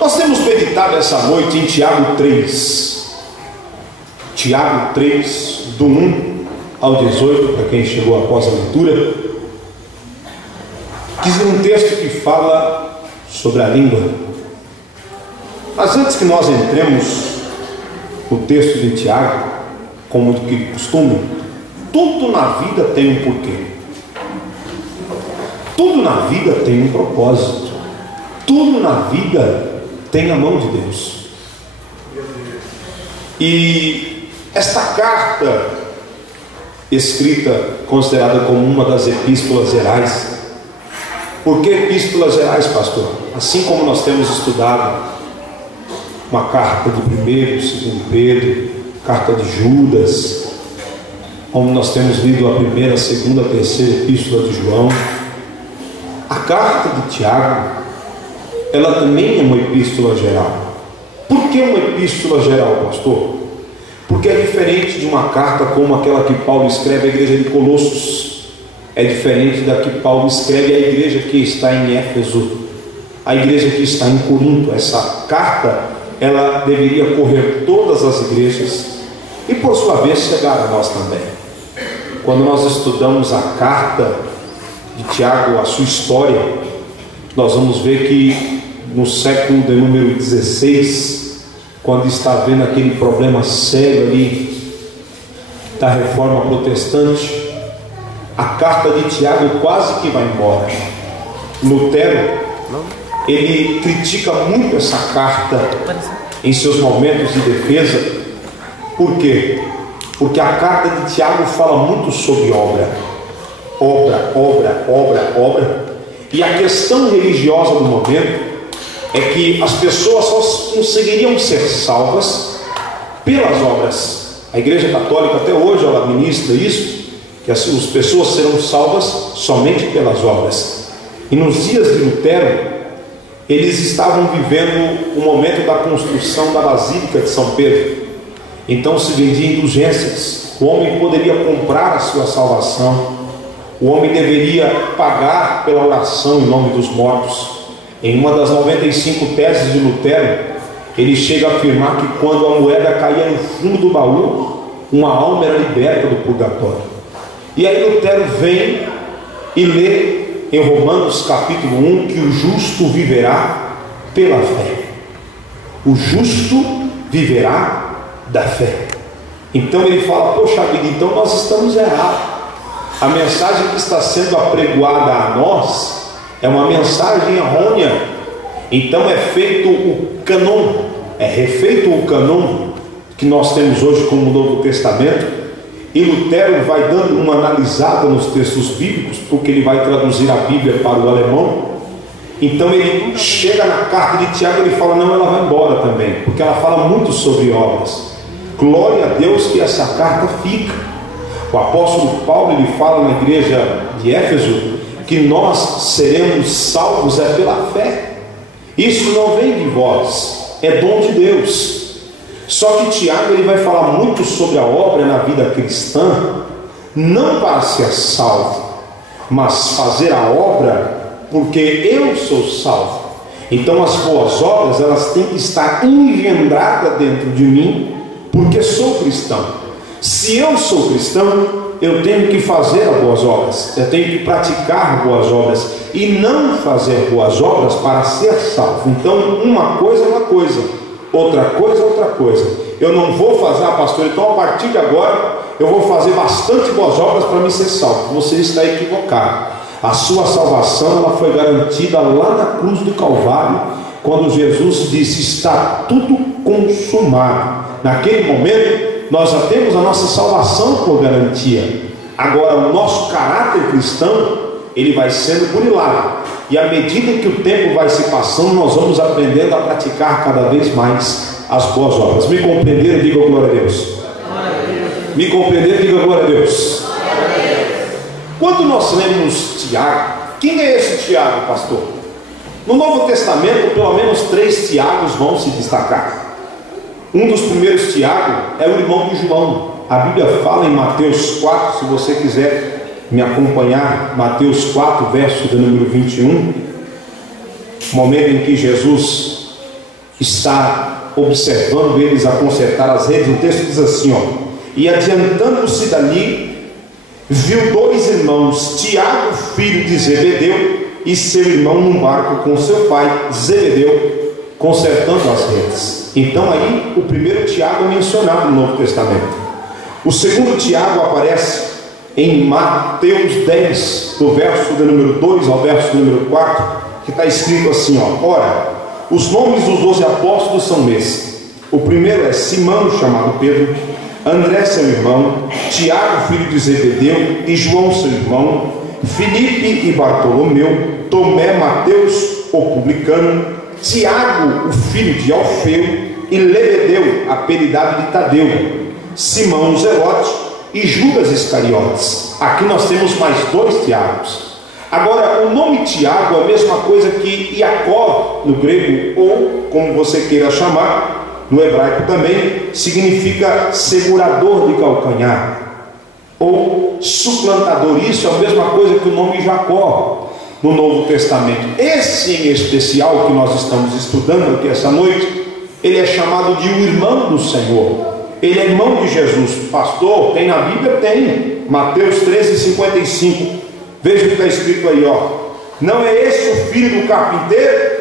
Nós temos meditado essa noite em Tiago 3. Tiago 3, do 1 ao 18, para quem chegou após a leitura. Diz um texto que fala sobre a língua. Mas antes que nós entremos no texto de Tiago, como de costume, tudo na vida tem um porquê. Tudo na vida tem um propósito. Tudo na vida tem a mão de Deus. E esta carta, escrita, considerada como uma das epístolas gerais. Por que epístolas gerais, pastor? Assim como nós temos estudado uma carta de 1º, 2º Pedro, carta de Judas, como nós temos lido a 1ª, 2ª, 3ª epístola de João, a carta de Tiago, ela também é uma epístola geral. Por que uma epístola geral, pastor? Porque é diferente de uma carta como aquela que Paulo escreve à igreja de Colossos. É diferente da que Paulo escreve à igreja que está em Éfeso, a igreja que está em Corinto. Essa carta, ela deveria correr todas as igrejas e por sua vez chegar a nós também. Quando nós estudamos a carta de Tiago, a sua história, nós vamos ver que no século de número 16, quando está havendo aquele problema sério ali da reforma protestante, a carta de Tiago quase que vai embora. Lutero, ele critica muito essa carta em seus momentos de defesa. Por quê? Porque a carta de Tiago fala muito sobre obra. Obra. E a questão religiosa do momento é que as pessoas só conseguiriam ser salvas pelas obras. A Igreja Católica até hoje ela ministra isso, que as pessoas serão salvas somente pelas obras. E nos dias de Lutero, eles estavam vivendo o momento da construção da Basílica de São Pedro. Então se vendia indulgências. O homem poderia comprar a sua salvação. O homem deveria pagar pela oração em nome dos mortos. Em uma das 95 teses de Lutero, ele chega a afirmar que quando a moeda caía no fundo do baú, uma alma era liberta do purgatório. E aí Lutero vem e lê em Romanos capítulo 1 que o justo viverá pela fé. O justo viverá da fé. Então ele fala, poxa vida, então nós estamos errados. A mensagem que está sendo apregoada a nós é uma mensagem errônea. Então é feito o cânon, é refeito o cânon que nós temos hoje como Novo Testamento. E Lutero vai dando uma analisada nos textos bíblicos, porque ele vai traduzir a Bíblia para o alemão. Então ele chega na carta de Tiago e ele fala, não, ela vai embora também, porque ela fala muito sobre obras. Glória a Deus que essa carta fica. O apóstolo Paulo, ele fala na igreja de Éfeso que nós seremos salvos pela fé. Isso não vem de vós, é dom de Deus. Só que Tiago ele vai falar muito sobre a obra na vida cristã, não para ser salvo, mas fazer a obra porque eu sou salvo. Então as boas obras elas têm que estar engendradas dentro de mim, porque sou cristão. Se eu sou cristão, eu tenho que fazer as boas obras, eu tenho que praticar boas obras e não fazer boas obras para ser salvo. Então uma coisa é uma coisa, outra coisa é outra coisa. Eu não vou fazer, pastor, então a partir de agora eu vou fazer bastante boas obras para me ser salvo. Você está equivocado. A sua salvação ela foi garantida lá na cruz do Calvário, quando Jesus disse, está tudo consumado. Naquele momento nós já temos a nossa salvação por garantia. Agora o nosso caráter cristão ele vai sendo burilado, e à medida que o tempo vai se passando, nós vamos aprendendo a praticar cada vez mais as boas obras. Me compreenderam? Diga glória a Deus. Me compreenderam? Diga glória a Deus. Quando nós lemos Tiago, quem é esse Tiago, pastor? No Novo Testamento, pelo menos 3 Tiagos vão se destacar. Um dos primeiros Tiago é o irmão de João. A Bíblia fala em Mateus 4, se você quiser me acompanhar, Mateus 4, verso de número 21, momento em que Jesus está observando eles a consertar as redes. O texto diz assim, ó: e adiantando-se dali, viu dois irmãos, Tiago, filho de Zebedeu, e seu irmão num barco com seu pai, Zebedeu, consertando as redes. Então aí o primeiro Tiago é mencionado no Novo Testamento. O segundo Tiago aparece em Mateus 10, do verso de número 2 ao verso número 4, que está escrito assim, ó: ora, os nomes dos 12 apóstolos são esses. O primeiro é Simão, chamado Pedro, André, seu irmão, Tiago, filho de Zebedeu, e João, seu irmão, Filipe e Bartolomeu, Tomé, Mateus, o publicano, Tiago, o filho de Alfeu, e Lebedeu, apelidado de Tadeu, Simão, o Zelote, e Judas Iscariotes. Aqui nós temos mais dois Tiagos. Agora, o nome Tiago é a mesma coisa que Jacó no grego, ou como você queira chamar, no hebraico também, significa segurador de calcanhar, ou suplantador. Isso é a mesma coisa que o nome Jacó no Novo Testamento. Esse em especial que nós estamos estudando aqui essa noite, ele é chamado de o irmão do Senhor. Ele é irmão de Jesus. Pastor, tem na Bíblia? Tem. Mateus 13:55. Veja o que está escrito aí, ó: não é esse o filho do carpinteiro?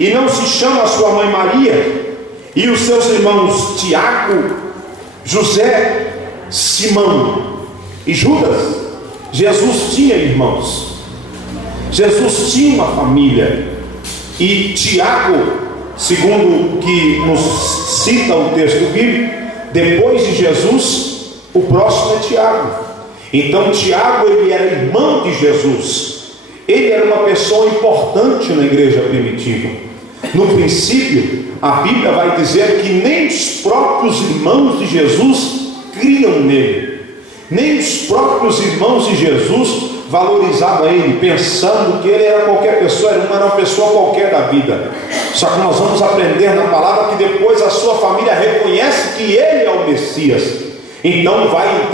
E não se chama a sua mãe Maria? E os seus irmãos Tiago, José, Simão e Judas? Jesus tinha irmãos. Jesus tinha uma família. E Tiago, segundo o que nos cita o texto bíblico, depois de Jesus, o próximo é Tiago. Então Tiago, ele era irmão de Jesus. Ele era uma pessoa importante na igreja primitiva. No princípio, a Bíblia vai dizer que nem os próprios irmãos de Jesus criam nele. Nem os próprios irmãos de Jesus valorizavam ele, pensando que ele era qualquer pessoa, era uma pessoa qualquer da vida. Só que nós vamos aprender na palavra que depois a sua família reconhece que ele é o Messias. Então vai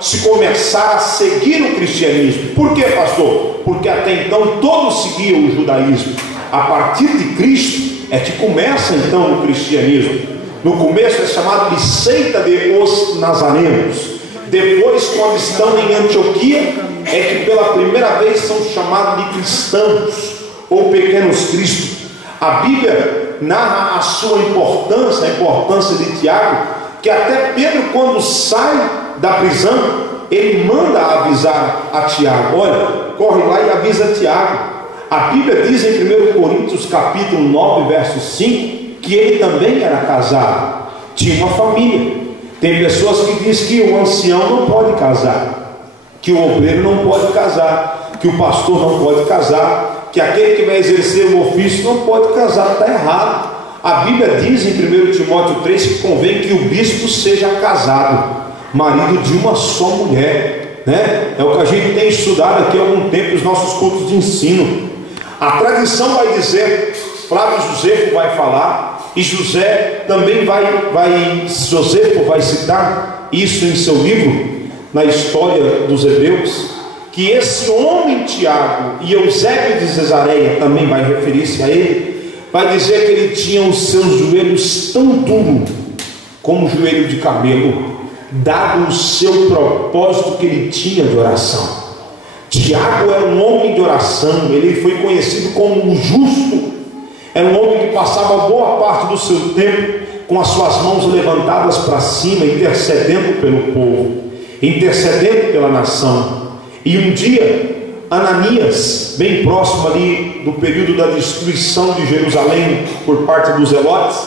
se começar a seguir o cristianismo. Por quê, pastor? Porque até então todos seguiam o judaísmo. A partir de Cristo é que começa então o cristianismo. No começo é chamado de seita de os nazarenos. Depois, quando estão em Antioquia, é que pela primeira vez são chamados de cristãos ou pequenos cristos. A Bíblia narra a sua importância, a importância de Tiago, que até Pedro, quando sai da prisão, ele manda avisar a Tiago: olha, corre lá e avisa Tiago. A Bíblia diz em 1 Coríntios capítulo 9, verso 5, que ele também era casado, tinha uma família. Tem pessoas que dizem que o ancião não pode casar, que o obreiro não pode casar, que o pastor não pode casar, que aquele que vai exercer o ofício não pode casar. Está errado. A Bíblia diz em 1 Timóteo 3 que convém que o bispo seja casado, marido de uma só mulher, né? É o que a gente tem estudado aqui há algum tempo nos nossos cultos de ensino. A tradição vai dizer, Flávio Josefo vai falar, e José também Josefo vai citar isso em seu livro, na história dos hebreus, que esse homem Tiago, e Eusébio de Cesareia também vai referir-se a ele, vai dizer que ele tinha os seus joelhos tão duros como o joelho de camelo, dado o seu propósito que ele tinha de oração. Tiago era um homem de oração, ele foi conhecido como o justo. Era um homem que passava boa parte do seu tempo com as suas mãos levantadas para cima, intercedendo pelo povo, intercedendo pela nação. E um dia, Ananias, bem próximo ali do período da destruição de Jerusalém por parte dos zelotes,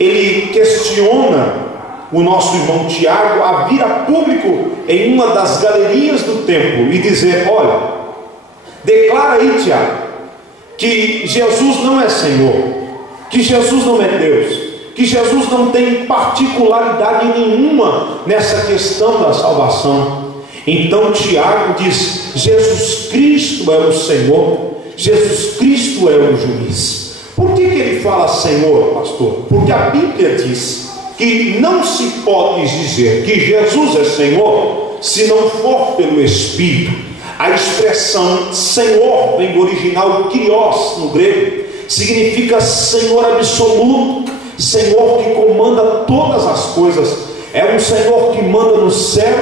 ele questiona o nosso irmão Tiago a vir a público em uma das galerias do templo e dizer: olha, declara aí, Tiago, que Jesus não é Senhor, que Jesus não é Deus, que Jesus não tem particularidade nenhuma nessa questão da salvação. Então Tiago diz: Jesus Cristo é o Senhor, Jesus Cristo é o juiz. Por que ele fala Senhor, pastor? Porque a Bíblia diz que não se pode dizer que Jesus é Senhor se não for pelo Espírito. A expressão Senhor vem do original Kyrios no grego, significa Senhor absoluto, Senhor que comanda todas as coisas. É um Senhor que manda no céu,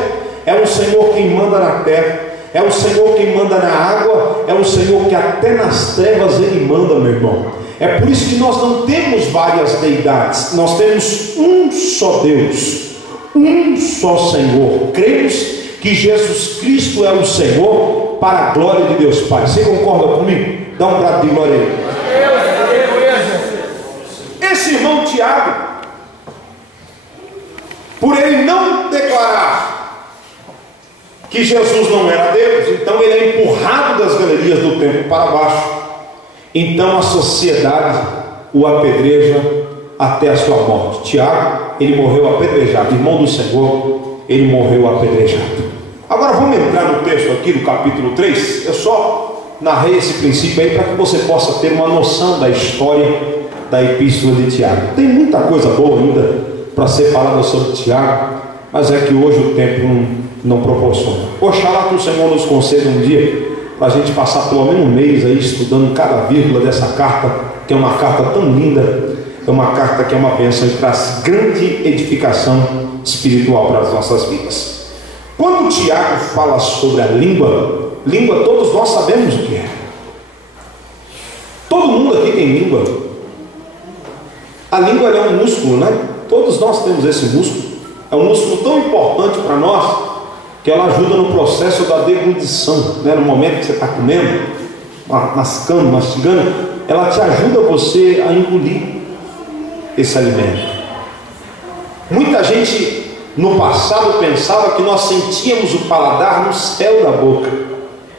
é um Senhor que manda na terra, é um Senhor que manda na água, é um Senhor que até nas trevas Ele manda, meu irmão. É por isso que nós não temos várias deidades, nós temos um só Deus, um só Senhor. Cremos que Jesus Cristo é o Senhor, para a glória de Deus Pai. Você concorda comigo? Dá um brado de glória aí. Esse irmão Tiago, por ele não declarar que Jesus não era Deus, então ele é empurrado das galerias do templo para baixo. Então a sociedade o apedreja até a sua morte. Tiago, ele morreu apedrejado, irmão do Senhor, ele morreu apedrejado. Agora vamos entrar no texto aqui do capítulo 3. Eu só narrei esse princípio aí para que você possa ter uma noção da história da epístola de Tiago. Tem muita coisa boa ainda para ser falada sobre Tiago, mas é que hoje o tempo não proporciona. Oxalá que o Senhor nos conceda um dia para a gente passar pelo menos um mês aí estudando cada vírgula dessa carta, que é uma carta tão linda, é uma carta que é uma bênção e traz grande edificação espiritual para as nossas vidas. Quando Tiago fala sobre a língua, todos nós sabemos o que é. Todo mundo aqui tem língua. A língua é um músculo, né? Todos nós temos esse músculo. É um músculo tão importante para nós que ela ajuda no processo da deglutição, né? No momento que você está comendo, mascando, mastigando, ela te ajuda você a engolir esse alimento. Muita gente no passado pensava que nós sentíamos o paladar no céu da boca,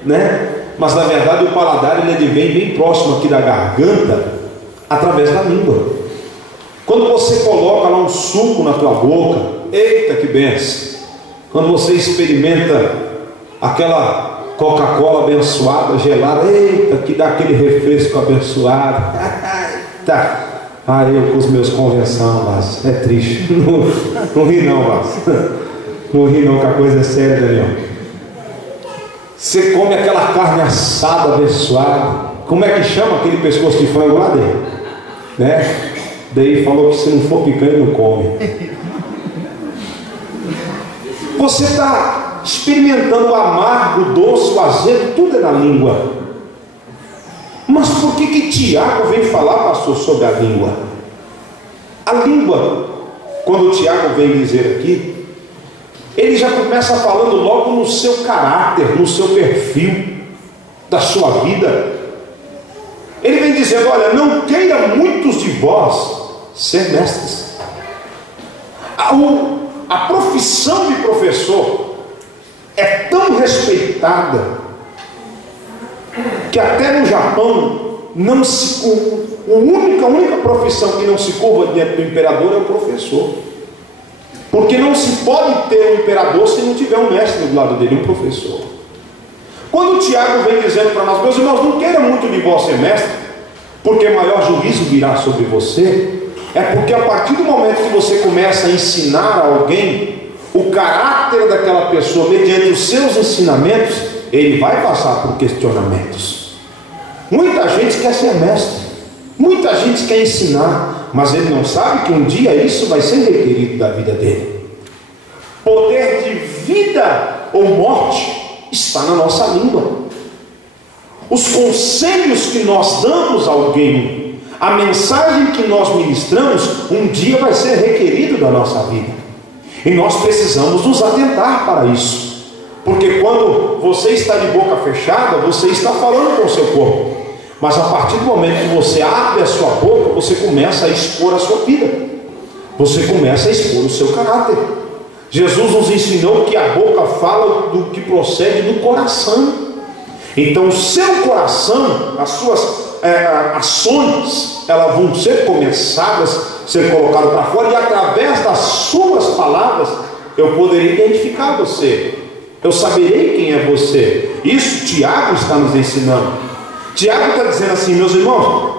né? Mas na verdade o paladar ele vem bem próximo aqui da garganta, através da língua. Quando você coloca lá um suco na tua boca, eita que benção! Quando você experimenta aquela Coca-Cola abençoada, gelada, eita, que dá aquele refresco abençoado. Tá. Eu com os meus convenção, mas é triste. Não ri não, mas não ri não, que a coisa é séria, Daniel. Você come aquela carne assada abençoada. Como é que chama aquele pescoço de frango lá dentro? Né? Daí falou que se não for picanha não come. Você está experimentando o amargo, o doce, o azedo, tudo é na língua. Mas por que Tiago vem falar, pastor, sobre a língua? A língua, quando Tiago vem dizer aqui, ele já começa falando logo no seu caráter, no seu perfil, da sua vida. Ele vem dizendo, olha, não queira muitos de vós ser mestres. A profissão de professor é tão respeitada que até no Japão a única profissão que não se curva diante do imperador é o professor, porque não se pode ter um imperador se não tiver um mestre do lado dele, um professor. Quando o Tiago vem dizendo para nós, meus irmãos, não queira muito de vós ser mestre, porque maior juízo virá sobre você, é porque a partir do momento que você começa a ensinar a alguém, o caráter daquela pessoa, mediante os seus ensinamentos, ele vai passar por questionamentos. Muita gente quer ser mestre, muita gente quer ensinar, mas ele não sabe que um dia isso vai ser requerido da vida dele. Poder de vida ou morte está na nossa língua. Os conselhos que nós damos a alguém, a mensagem que nós ministramos, um dia vai ser requerido da nossa vida. E nós precisamos nos atentar para isso. Porque quando você está de boca fechada, você está falando com o seu corpo. Mas a partir do momento que você abre a sua boca, você começa a expor a sua vida. Você começa a expor o seu caráter. Jesus nos ensinou que a boca fala do que procede do coração. Então o seu coração, as suas ações, elas vão ser começadas, ser colocadas para fora, e através das suas palavras eu poderei identificar você. Eu saberei quem é você. Isso Tiago está nos ensinando. Tiago está dizendo assim, meus irmãos,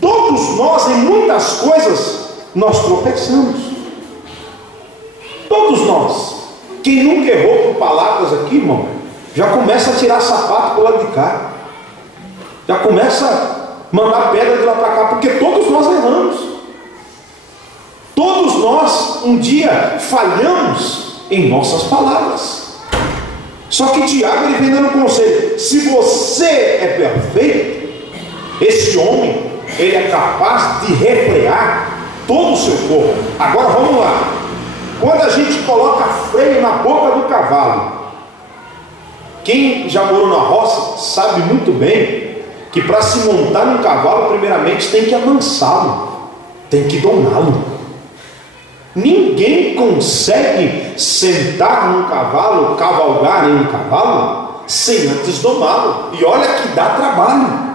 todos nós em muitas coisas nós tropeçamos. Todos nós. Quem nunca errou por palavras aqui, irmão, já começa a tirar sapato para o lado de cá. Já começa mandar pedra de lá para cá, porque todos nós erramos. Todos nós um dia falhamos em nossas palavras. Só que Tiago ele vem dando um conselho: se você é perfeito, esse homem ele é capaz de refrear todo o seu corpo. Agora vamos lá. Quando a gente coloca freio na boca do cavalo, quem já morou na roça sabe muito bem que para se montar num cavalo, primeiramente tem que amansá-lo, tem que domá-lo. Ninguém consegue sentar num cavalo, cavalgar em um cavalo, sem antes domá-lo. E olha que dá trabalho.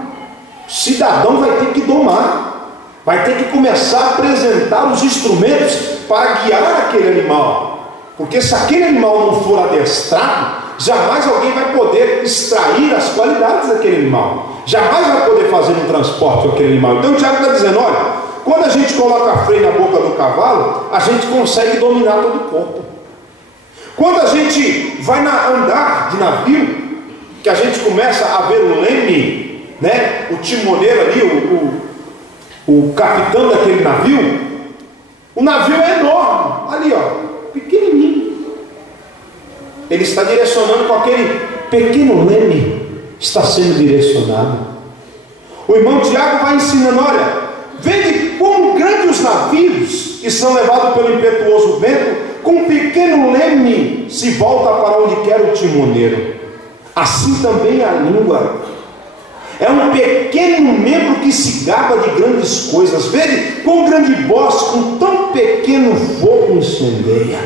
O cidadão vai ter que domar, vai ter que começar a apresentar os instrumentos para guiar aquele animal, porque se aquele animal não for adestrado, jamais alguém vai poder extrair as qualidades daquele animal, jamais vai poder fazer um transporte com aquele animal. Então o Tiago está dizendo: olha, quando a gente coloca freio na boca do cavalo, a gente consegue dominar todo o corpo. Quando a gente vai andar de navio, que a gente começa a ver o leme, né, o timoneiro ali, o capitão daquele navio, o navio é enorme, ali ó, pequenininho. Ele está direcionando com aquele pequeno leme, está sendo direcionado. O irmão Tiago vai ensinando: olha, vede quão grandes os navios que são levados pelo impetuoso vento, com um pequeno leme se volta para onde quer o timoneiro. Assim também a língua é um pequeno membro que se gaba de grandes coisas. Vede quão grande voz com tão pequeno fogo incendeia.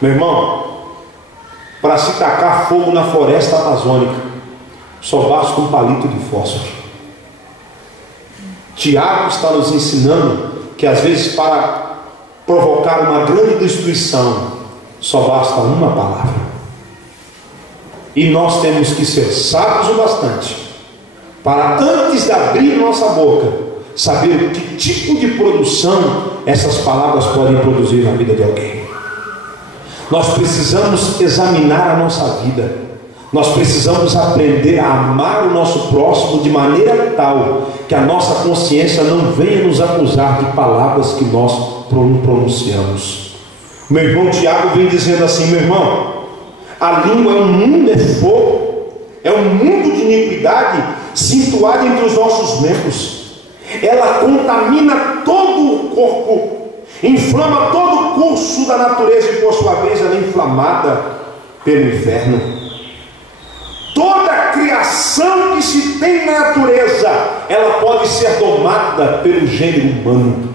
Meu irmão, para se tacar fogo na floresta amazônica, só basta um palito de fósforo. Tiago está nos ensinando que às vezes para provocar uma grande destruição, só basta uma palavra. E nós temos que ser sábios o bastante para, antes de abrir nossa boca, saber que tipo de produção essas palavras podem produzir na vida de alguém. Nós precisamos examinar a nossa vida. Nós precisamos aprender a amar o nosso próximo de maneira tal que a nossa consciência não venha nos acusar de palavras que nós pronunciamos. Meu irmão Tiago vem dizendo assim: meu irmão, a língua é um mundo de fogo, é um mundo de iniquidade situado entre os nossos membros. Ela contamina todo o corpo, inflama todo o curso da natureza e por sua vez ela é inflamada pelo inferno. Toda a criação que se tem na natureza, ela pode ser domada pelo gênero humano.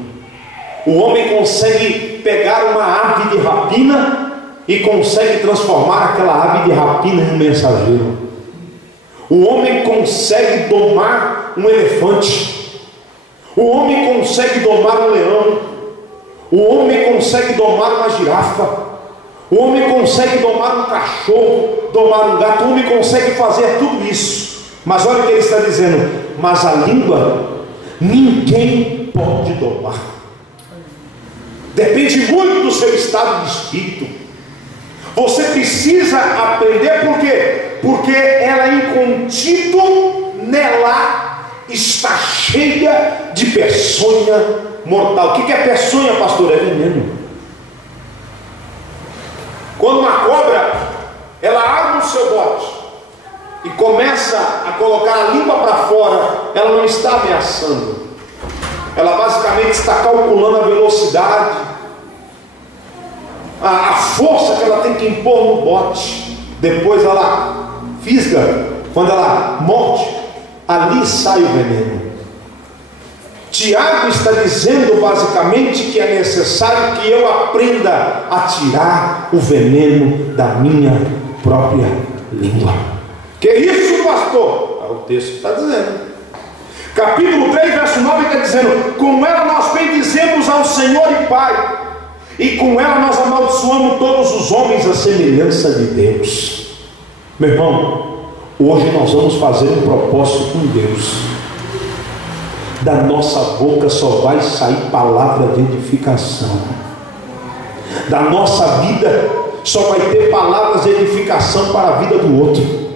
O homem consegue pegar uma ave de rapina e consegue transformar aquela ave de rapina em um mensageiro. O homem consegue domar um elefante. O homem consegue domar um leão. O homem consegue domar uma girafa. O homem consegue domar um cachorro, domar um gato. O homem consegue fazer tudo isso. Mas olha o que ele está dizendo: mas a língua ninguém pode domar. Depende muito do seu estado de espírito. Você precisa aprender, por quê? Porque ela incontido nela está cheia de peçonha mortal. O que é peçonha, pastor? É veneno. Quando uma cobra, ela abre o seu bote e começa a colocar a língua para fora, ela não está ameaçando. Ela basicamente está calculando a velocidade, a força que ela tem que impor no bote. Depois ela fisga, quando ela morde, ali sai o veneno. Tiago está dizendo basicamente que é necessário que eu aprenda a tirar o veneno da minha própria língua. Que isso, pastor? O texto está dizendo. Capítulo 3, verso 9 está dizendo: com ela nós bendizemos ao Senhor e Pai, e com ela nós amaldiçoamos todos os homens à semelhança de Deus. Meu irmão, hoje nós vamos fazer um propósito com Deus. Da nossa boca só vai sair palavra de edificação. Da nossa vida só vai ter palavras de edificação para a vida do outro.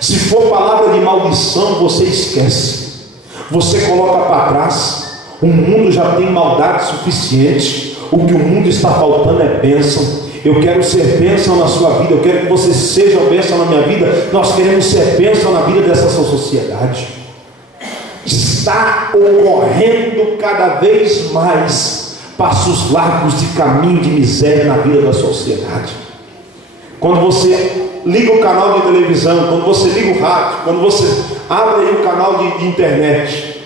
Se for palavra de maldição, você esquece. você coloca para trás. O mundo já tem maldade suficiente. O que o mundo está faltando é bênção. Eu quero ser bênção na sua vida. Eu quero que você seja bênção na minha vida. Nós queremos ser bênção na vida dessa sociedade. Está ocorrendo cada vez mais passos largos de caminho de miséria na vida da sociedade. Quando você liga o canal de televisão, quando você liga o rádio, quando você abre aí o canal de internet,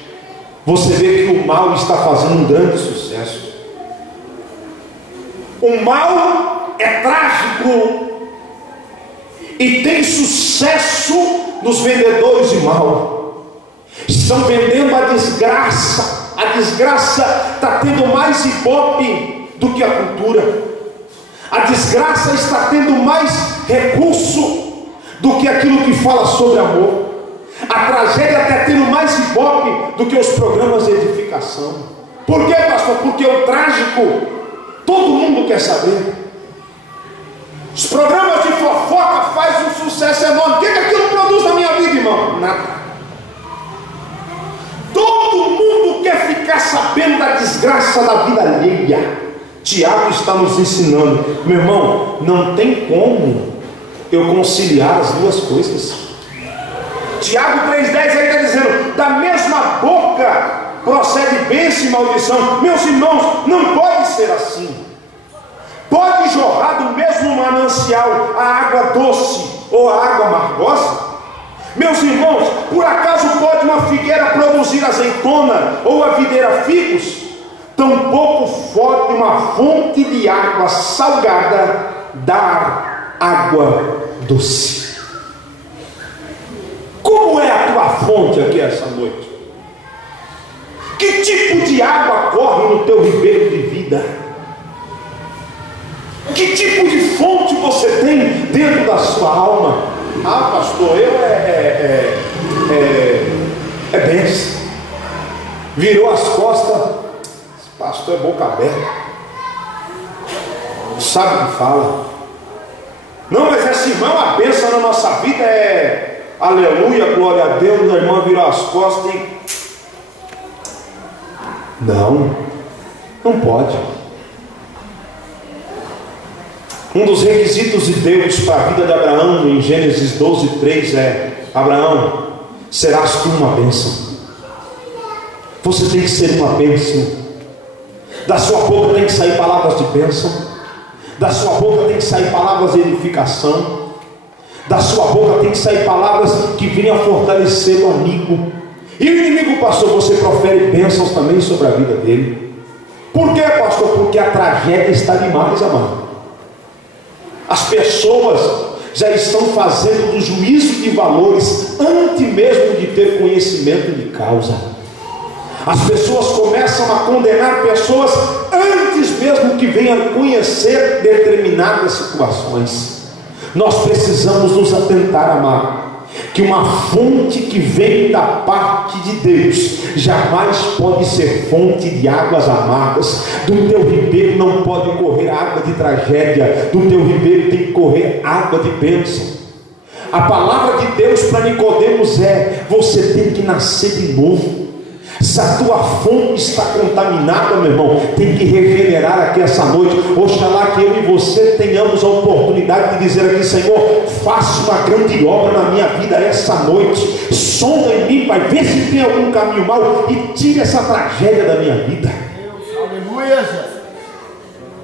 você vê que o mal está fazendo um grande sucesso. O mal é trágico e tem sucesso nos vendedores de mal. Estão vendendo a desgraça. A desgraça está tendo mais ibope do que a cultura. A desgraça está tendo mais recurso do que aquilo que fala sobre amor. A tragédia está tendo mais ibope do que os programas de edificação. Por quê, pastor? Porque o trágico todo mundo quer saber. Os programas de fofoca fazem um sucesso enorme. O que aquilo produz na minha vida, irmão? Nada. Todo mundo quer ficar sabendo da desgraça da vida alheia. Tiago está nos ensinando, meu irmão, não tem como eu conciliar as duas coisas. Tiago 3,10 aí está dizendo, da mesma boca procede bênção e maldição. Meus irmãos, não pode ser assim. Pode jorrar do mesmo manancial a água doce ou a água amargosa? Meus irmãos, por acaso pode uma figueira produzir azeitona ou a videira figos? Tampouco pode uma fonte de água salgada dar água doce. Como é a tua fonte aqui essa noite? Que tipo de água corre no teu ribeiro de vida? Que tipo de fonte você tem dentro da sua alma? Ah, pastor, eu é bênção. Virou as costas. Pastor é boca aberta, sabe o que fala. Não, mas esse irmão, a bênção na nossa vida é aleluia, glória a Deus. A irmã virou as costas e não pode. Um dos requisitos de Deus para a vida de Abraão em Gênesis 12:3 é: Abraão, serás tu uma bênção. Você tem que ser uma bênção. Da sua boca tem que sair palavras de bênção. Da sua boca tem que sair palavras de edificação. Da sua boca tem que sair palavras que venham a fortalecer o amigo. E o inimigo, pastor, você profere bênçãos também sobre a vida dele. Por quê, pastor? Porque a tragédia está demais, amado. As pessoas já estão fazendo do juízo de valores antes mesmo de ter conhecimento de causa. As pessoas começam a condenar pessoas antes mesmo que venham conhecer determinadas situações. Nós precisamos nos atentar, amado, que uma fonte que vem da parte de Deus jamais pode ser fonte de águas amargas. Do teu ribeiro não pode correr água de tragédia. Do teu ribeiro tem que correr água de bênção. A palavra de Deus para Nicodemos é: você tem que nascer de novo. Se a tua fonte está contaminada, meu irmão, tem que regenerar aqui essa noite. Oxalá que eu e você tenhamos a oportunidade de dizer aqui: Senhor, faça uma grande obra na minha vida essa noite. Sonda em mim, Pai, vê se tem algum caminho mau e tire essa tragédia da minha vida. Deus, aleluia.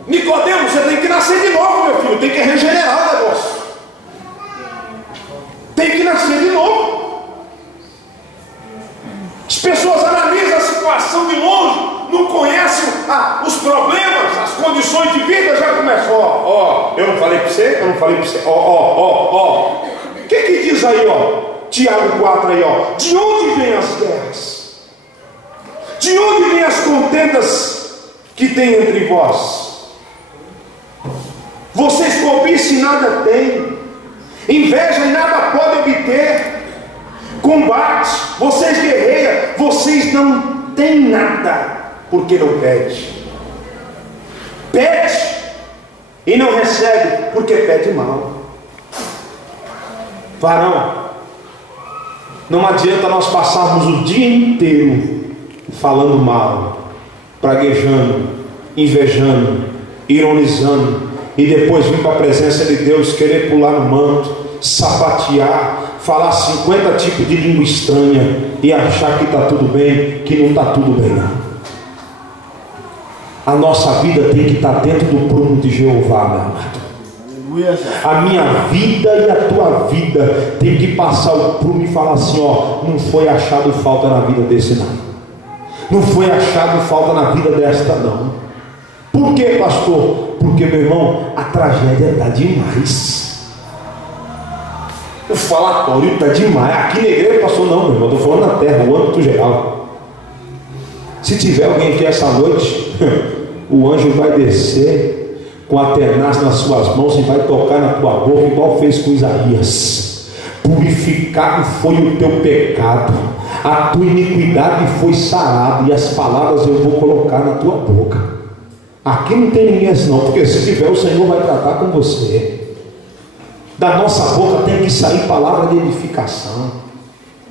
Nicodemos, você tem que nascer de novo, meu filho. Tem que regenerar o negócio. Tem que nascer de novo. As pessoas analisam a situação de longe, não conhecem os problemas, as condições de vida, já começam, eu não falei para você, o que diz aí, Tiago 4 aí, de onde vêm as guerras? De onde vêm as contendas que tem entre vós? Vocês cobiçam e nada têm, inveja e nada podem obter, combate, vocês guerreiam, vocês não têm nada, porque não pede. Pede e não recebe, porque pede mal. Varão, Não adianta nós passarmos o dia inteiro falando mal, praguejando, invejando, ironizando, e depois vir para a presença de Deus, querer pular no manto, sapatear, falar 50 tipos de língua estranha e achar que está tudo bem, que não está tudo bem não. A nossa vida tem que estar dentro do prumo de Jeová, meu amado. A minha vida e a tua vida tem que passar o prumo e falar assim, ó, não foi achado falta na vida desse não. Não foi achado falta na vida desta não. Por quê, pastor? Porque, meu irmão, a tragédia está demais. O falatório está demais. Aqui na igreja, pastor, não, meu irmão, estou falando na terra, o âmbito geral. Se tiver alguém aqui essa noite, o anjo vai descer com a tenaz nas suas mãos e vai tocar na tua boca, igual fez com Isaías. Purificado foi o teu pecado, a tua iniquidade foi sarada, e as palavras eu vou colocar na tua boca. Aqui não tem ninguém assim não, porque se tiver, o Senhor vai tratar com você. Da nossa boca tem que sair palavra de edificação.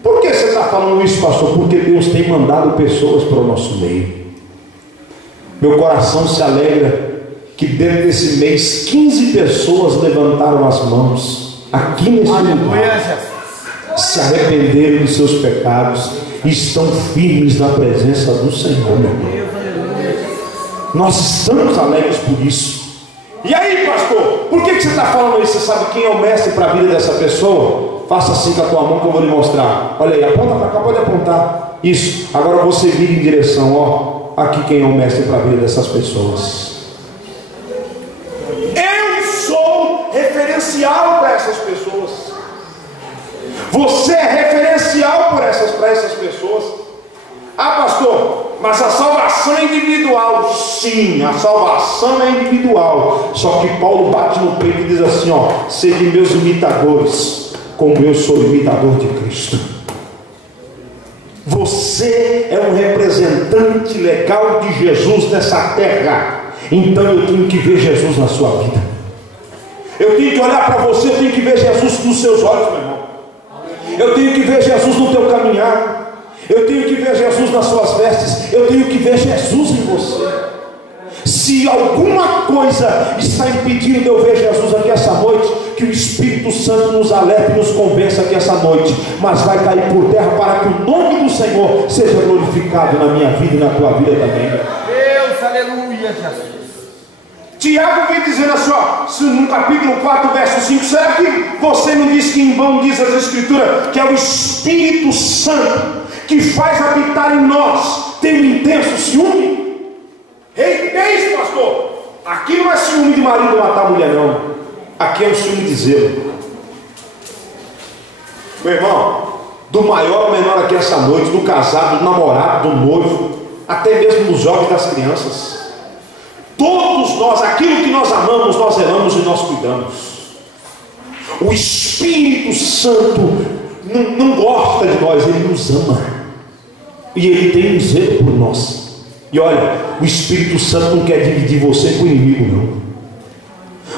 Por que você está falando isso, pastor? Porque Deus tem mandado pessoas para o nosso meio. Meu coração se alegra que dentro desse mês 15 pessoas levantaram as mãos aqui nesse lugar, se arrependeram dos seus pecados e estão firmes na presença do Senhor, meu irmão. Nós estamos alegres por isso. E aí, pastor, por que você está falando isso? Você sabe quem é o mestre para a vida dessa pessoa? Faça assim com a tua mão que eu vou lhe mostrar. Olha aí, aponta para cá, pode apontar. Isso, agora você vira em direção, ó. Aqui quem é o mestre para a vida dessas pessoas. Eu sou referencial para essas pessoas. Você é referencial para essas pessoas. Ah, pastor, mas a salvação é individual. Sim, a salvação é individual. Só que Paulo bate no peito e diz assim, ó: sede meus imitadores, como eu sou imitador de Cristo. Você é um representante legal de Jesus nessa terra. Então eu tenho que ver Jesus na sua vida. Eu tenho que olhar para você, eu tenho que ver Jesus nos seus olhos, meu irmão. Eu tenho que ver Jesus no teu caminhar. Eu tenho que ver Jesus nas suas vestes. Eu tenho que ver Jesus em você. Se alguma coisa está impedindo de eu ver Jesus aqui essa noite, que o Espírito Santo nos alerte e nos convença aqui essa noite. Mas vai cair por terra para que o nome do Senhor seja glorificado na minha vida e na tua vida também. Deus, aleluia, Jesus. Tiago vem dizendo assim, ó, no capítulo 4, verso 5, será que você não diz que em vão diz as Escrituras que é o Espírito Santo que faz habitar em nós, tem um intenso ciúme? Ei, é isso, pastor? Aqui não é ciúme de marido matar a mulher, não. Aqui é um ciúme de zelo. Meu irmão, do maior ao menor aqui essa noite, do casado, do namorado, do noivo, até mesmo dos jovens, das crianças, todos nós, aquilo que nós amamos, nós zelamos e nós cuidamos. O Espírito Santo não gosta de nós, Ele nos ama. E Ele tem um zelo por nós. E olha, o Espírito Santo não quer dividir você com o inimigo, não.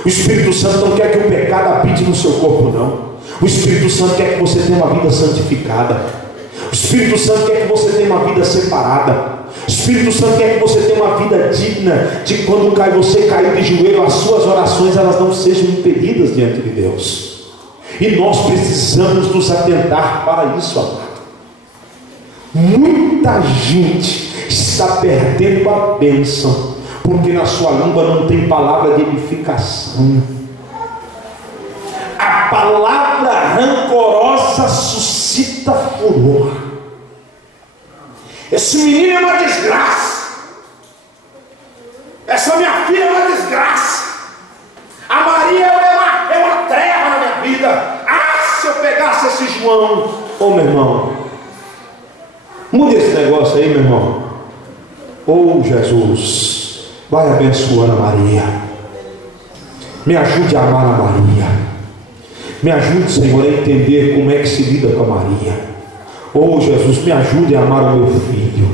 O Espírito Santo não quer que o pecado habite no seu corpo, não. O Espírito Santo quer que você tenha uma vida santificada. O Espírito Santo quer que você tenha uma vida separada. O Espírito Santo quer que você tenha uma vida digna, de quando você cair de joelho, as suas orações elas não sejam impedidas diante de Deus. E nós precisamos nos atentar para isso, amado. Muita gente está perdendo a bênção, porque na sua língua não tem palavra de edificação. A palavra rancorosa suscita furor. Esse menino é uma desgraça. Essa minha filha é uma desgraça. A Maria é uma treva na minha vida. Ah, se eu pegasse esse João. Ô meu irmão, mude esse negócio aí, meu irmão. Ô Jesus, vai abençoando a Maria. Me ajude a amar a Maria. Me ajude, Senhor, a entender como é que se lida com a Maria. Oh Jesus, me ajude a amar o meu filho.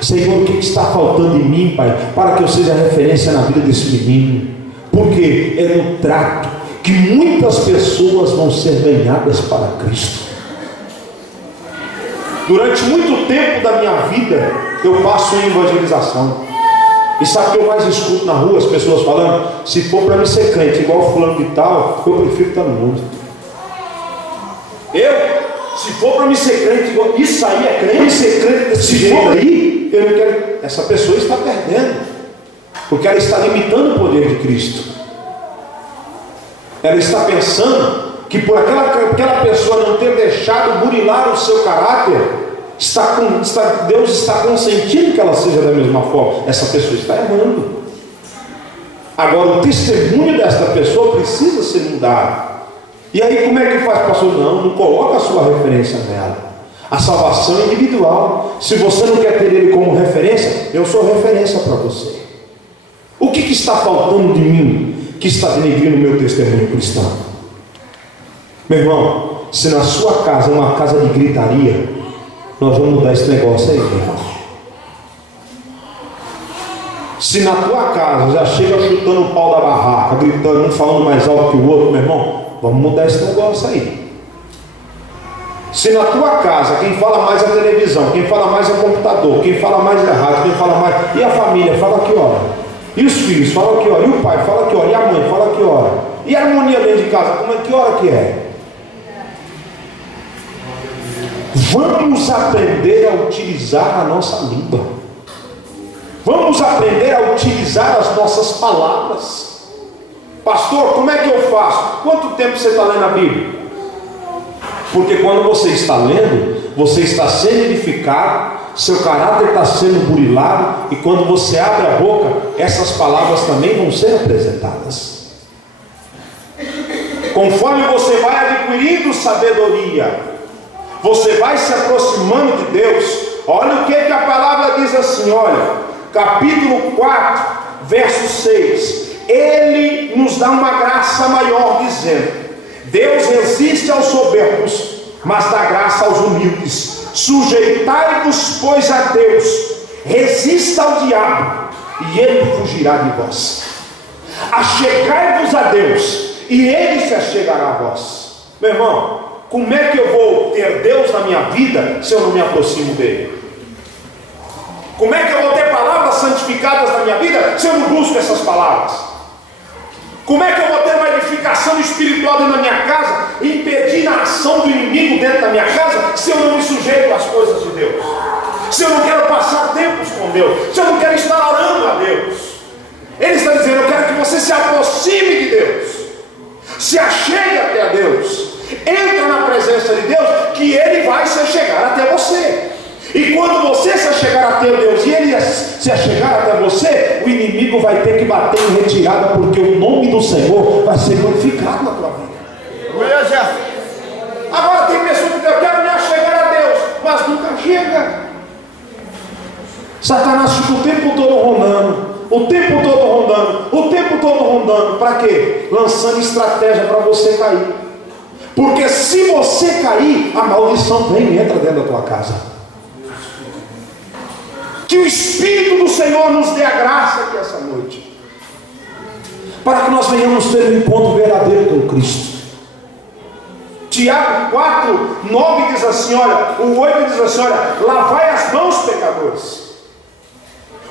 Senhor, o que está faltando em mim, Pai, para que eu seja referência na vida desse menino? Porque é no trato que muitas pessoas vão ser ganhadas para Cristo. Durante muito tempo da minha vida, eu passo em evangelização. E sabe o que eu mais escuto na rua? As pessoas falando: se for para mim ser crente igual fulano de tal, eu prefiro estar no mundo. Se for para mim ser crente igual, isso aí é crente, ser crente desse jeito aí, eu não quero. Essa pessoa está perdendo, porque ela está limitando o poder de Cristo. Ela está pensando que por aquela pessoa não ter deixado burilar o seu caráter, Deus está consentindo que ela seja da mesma forma. Essa pessoa está errando. Agora, o testemunho desta pessoa precisa ser mudado. E aí, como é que faz, pastor? Não coloca a sua referência nela. A salvação é individual. Se você não quer ter ele como referência, eu sou referência para você. O que está faltando de mim que está denegrindo o meu testemunho cristão? Meu irmão, se na sua casa é uma casa de gritaria, nós vamos mudar esse negócio aí, meu irmão. Se na tua casa já chega chutando o pau da barraca, gritando, um falando mais alto que o outro, meu irmão, vamos mudar esse negócio aí. Se na tua casa quem fala mais é a televisão, quem fala mais é o computador, quem fala mais é a rádio, quem fala mais, e a família fala que hora, e os filhos falam que hora, e o pai fala que hora, e a mãe fala que hora, e a harmonia dentro de casa, como é que hora que é? Vamos aprender a utilizar a nossa língua. Vamos aprender a utilizar as nossas palavras. Pastor, como é que eu faço? Quanto tempo você está lendo a Bíblia? Porque quando você está lendo, você está sendo edificado, seu caráter está sendo burilado, e quando você abre a boca, essas palavras também vão ser apresentadas. Conforme você vai adquirindo sabedoria, você vai se aproximando de Deus. Olha o que a palavra diz assim, olha, capítulo 4, verso 6. Ele nos dá uma graça maior, dizendo: Deus resiste aos soberbos, mas dá graça aos humildes. Sujeitai-vos, pois, a Deus, resista ao diabo, e ele fugirá de vós. Achegai-vos a Deus, e ele se achegará a vós. Meu irmão, como é que eu vou ter Deus na minha vida se eu não me aproximo dele? Como é que eu vou ter palavras santificadas na minha vida se eu não busco essas palavras? Como é que eu vou ter uma edificação espiritual dentro da minha casa, impedindo a ação do inimigo dentro da minha casa, se eu não me sujeito às coisas de Deus? Se eu não quero passar tempos com Deus, se eu não quero estar orando a Deus? Ele está dizendo: eu quero que você se aproxime de Deus, se achegue até a Deus, entra na presença de Deus, que Ele vai se achegar até você. E quando você se achegar até Deus e Ele se achegar até você, o inimigo vai ter que bater em retirada, porque o nome do Senhor vai ser glorificado na tua vida. Agora tem pessoas que dizem: eu quero me achegar a Deus, mas nunca chega. Satanás fica o tempo todo rondando, o tempo todo rondando, o tempo todo rondando. Para quê? Lançando estratégia para você cair. Porque se você cair, a maldição vem e entra dentro da tua casa. Que o Espírito do Senhor nos dê a graça aqui essa noite, para que nós venhamos ter um encontro verdadeiro com Cristo. Tiago 4, 9 diz assim, olha, o 8 diz assim, olha, lavai as mãos, pecadores,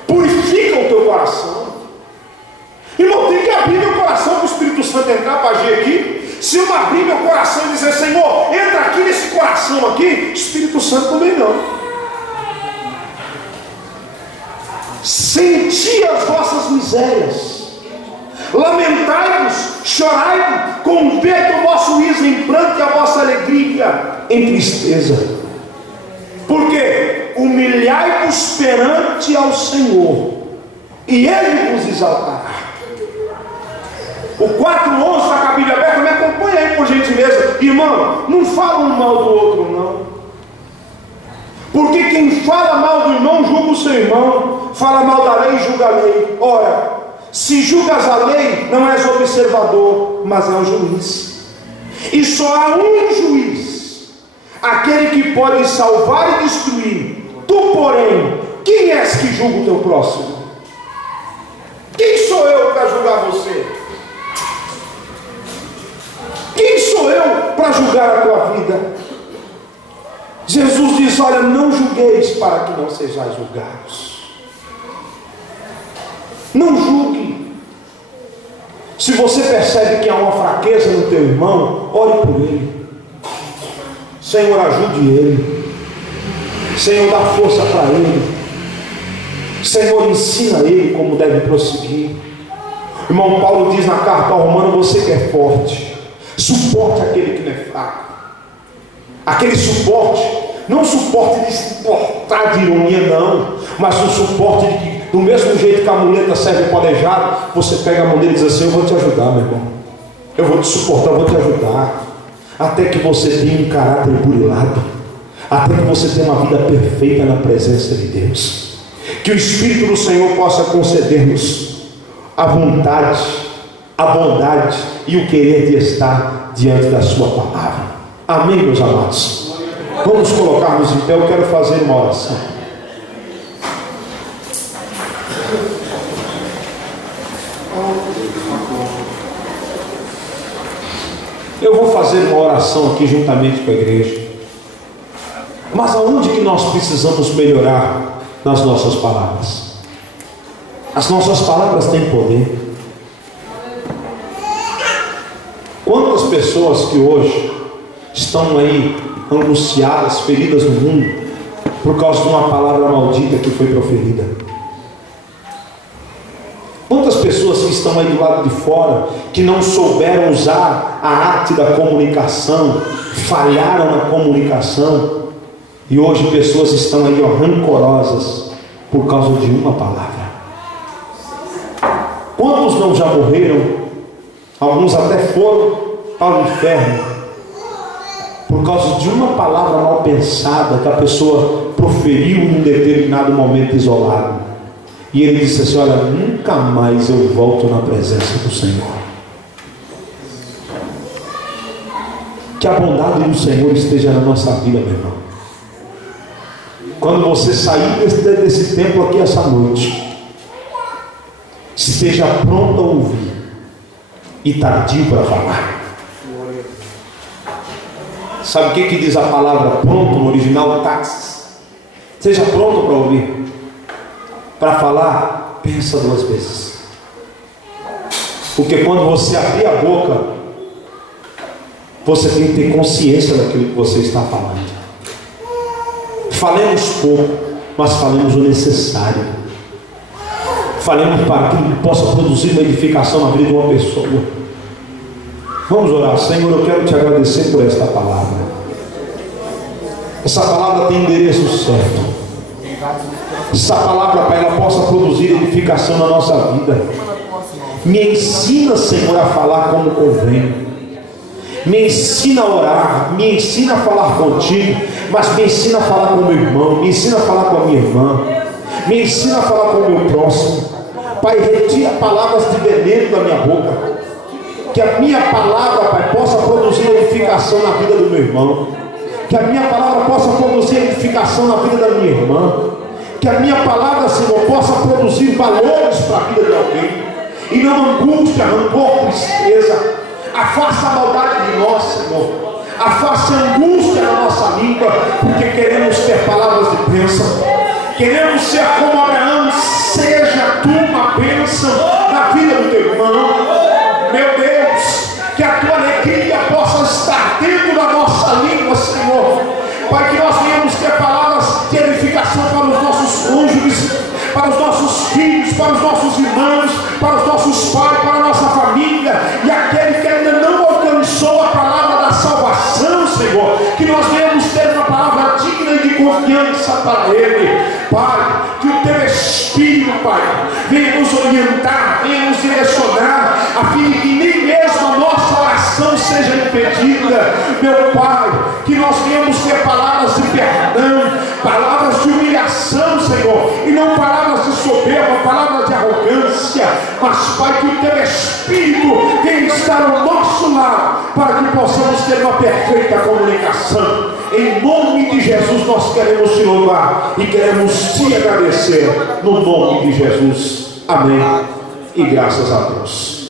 purifica o teu coração. Irmão, tem que abrir meu coração para o Espírito Santo entrar para agir aqui. Se eu abrir meu coração e dizer: Senhor, entra aqui nesse coração aqui, Espírito Santo também não. Senti as vossas misérias, lamentai-vos, chorai-vos, converta o vosso riso em pranto e a vossa alegria em tristeza. Porque humilhai-vos perante ao Senhor, e Ele vos exaltará. O 4:11 está com a Bíblia aberta, me acompanha aí por gentileza. Irmão, não fala um mal do outro não. Porque quem fala mal do irmão, julga o seu irmão. Fala mal da lei, julga a lei. Ora, se julgas a lei, não és observador, mas é um juiz. E só há um juiz, aquele que pode salvar e destruir. Tu, porém, quem és que julga o teu próximo? Quem sou eu para julgar você? Quem sou eu para julgar a tua vida? Jesus diz: olha, não julgueis para que não sejais julgados. Não julgue. Se você percebe que há uma fraqueza no teu irmão, ore por ele. Senhor, ajude ele. Senhor, dá força para ele. Senhor, ensina ele como deve prosseguir. Irmão Paulo diz na carta ao Romano: você que é forte, suporte aquele que não é fraco. Aquele suporte, não suporte de suportar de ironia não, mas um suporte de que, do mesmo jeito que a muleta serve para aleijado, você pega a mão dele e diz assim: eu vou te ajudar, meu irmão, eu vou te suportar, eu vou te ajudar, até que você tenha um caráter burilado, até que você tenha uma vida perfeita na presença de Deus. Que o Espírito do Senhor possa conceder-nos a vontade, a bondade e o querer de estar diante da sua palavra. Amém, meus amados? Vamos colocar-nos em pé. Eu quero fazer uma oração. Eu vou fazer uma oração aqui juntamente com a igreja. Mas aonde que nós precisamos melhorar nas nossas palavras? As nossas palavras têm poder. Quantas pessoas que hoje estão aí angustiadas, feridas no mundo, por causa de uma palavra maldita que foi proferida? Quantas pessoas que estão aí do lado de fora, que não souberam usar a arte da comunicação, falharam na comunicação, e hoje pessoas estão aí rancorosas por causa de uma palavra? Quantos não já morreram? Alguns até foram ao inferno por causa de uma palavra mal pensada que a pessoa proferiu em um determinado momento isolado, e ele disse assim: olha, nunca mais eu volto na presença do Senhor. Que a bondade do Senhor esteja na nossa vida, meu irmão. Quando você sair desse templo aqui essa noite, esteja pronto a ouvir e tardio para falar. Sabe o que diz a palavra pronto no original? Taxis. Seja pronto para ouvir. Para falar, pensa duas vezes. Porque quando você abrir a boca, você tem que ter consciência daquilo que você está falando. Falemos pouco, mas falemos o necessário. Falemos para que possa produzir uma edificação na vida de uma pessoa. Vamos orar. Senhor, eu quero te agradecer por esta palavra. Essa palavra tem endereço certo. Essa palavra, Pai, ela possa produzir edificação na nossa vida. Me ensina, Senhor, a falar como convém. Me ensina a orar, me ensina a falar contigo, mas me ensina a falar com o meu irmão, me ensina a falar com a minha irmã, me ensina a falar com o meu próximo. Pai, retira palavras de veneno da minha boca. Que a minha palavra, Pai, possa produzir edificação na vida do meu irmão. Que a minha palavra possa produzir edificação na vida da minha irmã. Que a minha palavra, Senhor, possa produzir valores para a vida de alguém. E não angústia, rancor, tristeza. Afasta a maldade de nós, Senhor. Afasta a angústia na nossa língua, porque queremos ter palavras de bênção. Queremos ser como Abraão. Seja tu uma bênção na vida do teu irmão. Meu Deus, que a tua alegria possa estar dentro da nossa língua, Senhor. Pai, que nós venhamos ter palavras de edificação para os nossos cônjuges, para os nossos filhos, para os nossos irmãos, para os nossos pais, para a nossa família, e aquele que ainda não alcançou a palavra da salvação, Senhor, que nós venhamos ter uma palavra digna e de confiança para ele. Pai, que o teu Espírito, Pai, venha nos orientar, venha nos direcionar, a fim de que nem mesmo a nossa oração seja impedida. Meu Pai, que nós venhamos ter palavras de perdão, palavras de humilhação, Senhor, e não palavras de soberba, palavras de arrogância, mas, Pai, que o teu Espírito venha estar ao nosso lado, para que possamos ter uma perfeita comunicação. Em nome de Jesus nós queremos te louvar e queremos te agradecer, no nome de Jesus. Amém e graças a Deus.